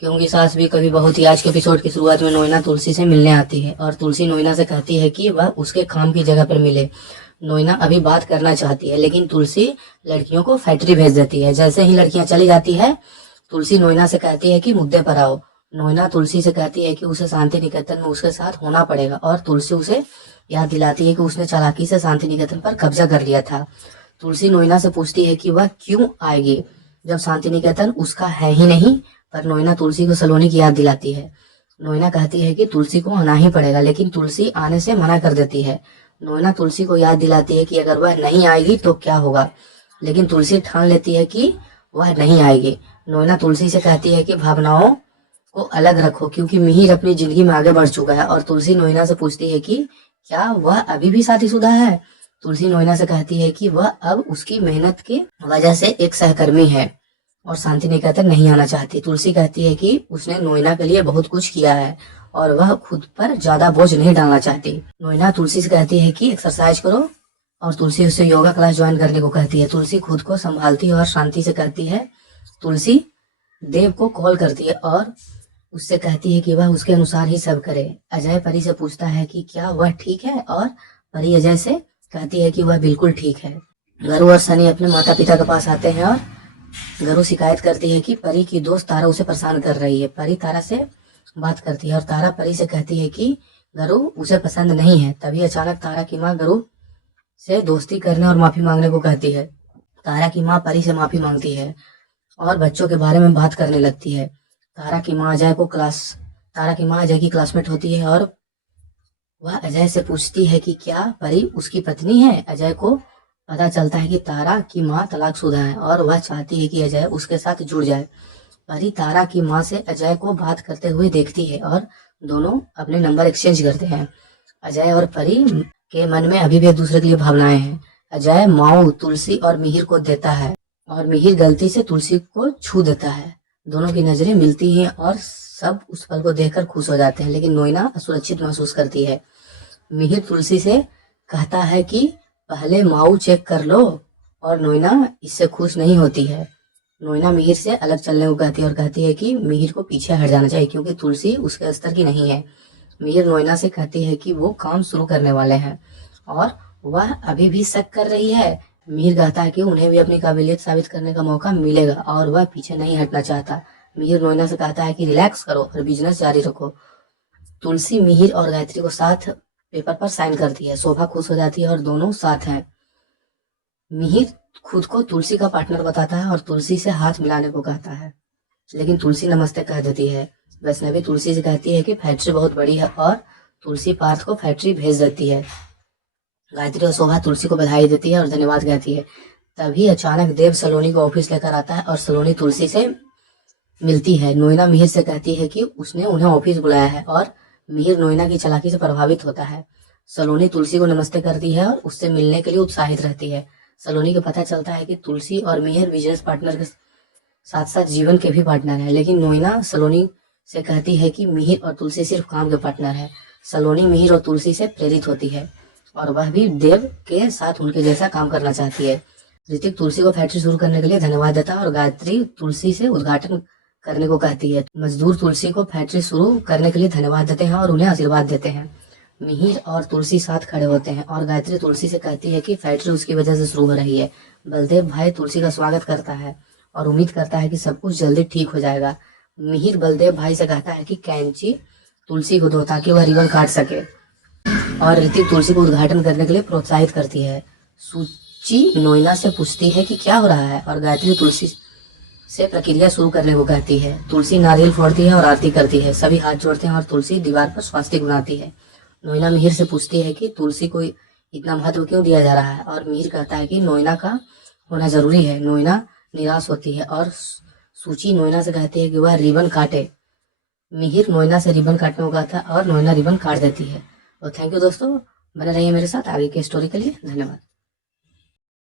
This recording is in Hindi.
क्योंकि सास भी कभी बहुत ही। आज के एपिसोड की शुरुआत में नोइना तुलसी से मिलने आती है और तुलसी नोइना से कहती है कि वह उसके काम की जगह पर मिले। नोइना अभी बात करना चाहती है लेकिन तुलसी लड़कियों को फैक्ट्री भेज देती है। जैसे ही लड़कियां चली जाती है तुलसी नोइना से कहती है कि मुद्दे पर आओ। नोइना तुलसी से कहती है कि उसे शांति निकेतन में उसके साथ होना पड़ेगा और तुलसी उसे याद दिलाती है कि उसने चालाकी से शांति निकेतन पर कब्जा कर लिया था। तुलसी नोइना से पूछती है कि वह क्यों आएगी जब शांति निकेतन उसका है ही नहीं, पर नोइना तुलसी को सलोनी की याद दिलाती है। नोइना कहती है कि तुलसी को आना ही पड़ेगा लेकिन तुलसी आने से मना कर देती है। नोइना तुलसी को याद दिलाती है कि अगर वह नहीं आएगी तो क्या होगा, लेकिन तुलसी ठान लेती है कि वह नहीं आएगी। नोइना तुलसी से कहती है कि भावनाओं को अलग रखो क्योंकि मिहिर अपनी जिंदगी में आगे बढ़ चुका है। और तुलसी नोइना से पूछती है कि क्या वह अभी भी शादीशुदा है। तुलसी नोइना से कहती है कि वह अब उसकी मेहनत की वजह से एक सहकर्मी है और शांति निकेतन नहीं आना चाहती। तुलसी कहती है कि उसने नोइना के लिए बहुत कुछ किया है और वह खुद पर ज्यादा बोझ नहीं डालना चाहती। नोइना तुलसी से कहती है कि एक्सरसाइज करो और तुलसी उससे योगा क्लास ज्वाइन करने को कहती है। तुलसी खुद को संभालती है और शांति से कहती है। तुलसी देव को कॉल करती है और उससे कहती है कि वह उसके अनुसार ही सब करे। अजय परी से पूछता है कि क्या वह ठीक है और परी अजय से कहती है कि वह बिल्कुल ठीक है। गरु और सनी अपने माता पिता के पास आते हैं और गरु शिकायत करती है कि परी की दोस्त तारा उसे परेशान कर रही है। परी तारा से बात करती है और तारा परी से कहती है कि गरु उसे पसंद नहीं है। तभी अचानक तारा की माँ गरु से दोस्ती करने और माफी मांगने को कहती है। तारा की माँ परी से माफी मांगती है और बच्चों के बारे में बात करने लगती है। तारा की माँ अजय की क्लासमेट होती है और वह अजय से पूछती है कि क्या परी उसकी पत्नी है। अजय को पता चलता है कि तारा की माँ तलाकशुदा है और वह चाहती है कि अजय उसके साथ जुड़ जाए। परी तारा की माँ से अजय को बात करते हुए देखती है और दोनों अपने नंबर एक्सचेंज करते हैं। अजय और परी के मन में अभी भी एक दूसरे के लिए भावनाएं हैं। अजय माऊ तुलसी और मिहिर को देता है और मिहिर गलती से तुलसी को छू देता है। दोनों की नजरें मिलती हैं और सब उस पल को देखकर खुश हो जाते हैं, लेकिन नोइना असुरक्षित महसूस करती है। मिहिर तुलसी से कहता है कि पहले माऊ चेक कर लो और नोइना इससे खुश नहीं होती है। नोइना मिहिर से अलग चलने को कहती है और कहती है कि मिहिर को पीछे हट जाना चाहिए क्योंकि तुलसी उसके स्तर की नहीं है। मिहिर नोइना से कहती है कि वो काम शुरू करने वाले हैं और वह अभी भी शक कर रही है। मिहिर कहता है कि उन्हें भी अपनी काबिलियत साबित करने का मौका मिलेगा और वह पीछे नहीं हटना चाहता। मिहिर नोइना से कहता है कि रिलैक्स करो और बिजनेस जारी रखो। तुलसी मिहिर और गायत्री को साथ पेपर पर साइन करती है। शोभा खुश हो जाती है और दोनों साथ हैं। मिहिर खुद को तुलसी का पार्टनर बताता है और तुलसी से हाथ मिलाने को कहता है, लेकिन तुलसी नमस्ते कह देती है। वैष्णवी तुलसी से कहती है कि फैक्ट्री बहुत बड़ी है और तुलसी पार्थ को फैक्ट्री भेज देती है। गायत्री और शोभा तुलसी को बधाई देती है और धन्यवाद कहती है। तभी अचानक देव सलोनी को ऑफिस लेकर आता है और सलोनी तुलसी से मिलती है। नोइना मिहिर से कहती है कि उसने उन्हें ऑफिस बुलाया है और मिहिर नोइना की चालाकी से प्रभावित होता है। सलोनी तुलसी को नमस्ते करती है और उससे मिलने के लिए उत्साहित रहती है। सलोनी को पता चलता है कि तुलसी और मिहिर बिजनेस पार्टनर के साथ साथ जीवन के भी पार्टनर है, लेकिन नोइना सलोनी से कहती है कि मिहिर और तुलसी सिर्फ काम के पार्टनर है। सलोनी मिहिर और तुलसी से प्रेरित होती है और वह भी देव के साथ उनके जैसा काम करना चाहती है। ऋतिक तुलसी को फैक्ट्री शुरू करने के लिए धन्यवाद देता है और गायत्री तुलसी से उद्घाटन करने को कहती है। मजदूर तुलसी को फैक्ट्री शुरू करने के लिए धन्यवाद देते हैं और उन्हें आशीर्वाद देते हैं। मिहिर और तुलसी साथ खड़े होते हैं और गायत्री तुलसी से कहती है कि फैक्ट्री उसकी वजह से शुरू हो रही है। बलदेव भाई तुलसी का स्वागत करता है और उम्मीद करता है कि सब कुछ जल्दी ठीक हो जाएगा। मिहिर बलदेव भाई से कहता है कि कैंची तुलसी को दो ताकि वह रिबन काट सके और ऋतिक तुलसी को उद्घाटन करने के लिए प्रोत्साहित करती है। सूची नोइना से पूछती है कि क्या हो रहा है और गायत्री तुलसी से प्रक्रिया शुरू करने को कहती है। तुलसी नारियल फोड़ती है और आरती करती है। सभी हाथ जोड़ते हैं और तुलसी दीवार पर स्वास्तिक बनाती है। नोइना मिहिर से पूछती है कि तुलसी को इतना महत्व क्यों दिया जा रहा है और मिहिर कहता है कि नोइना का होना जरूरी है। नोइना निराश होती है और सूची नोइना से कहती है कि वह रिबन काटे। मिहिर नोइना से रिबन काटने को कहता है और नोइना रिबन काट देती है। और थैंक यू दोस्तों, बने रहिए मेरे साथ आगे की स्टोरी के लिए। धन्यवाद।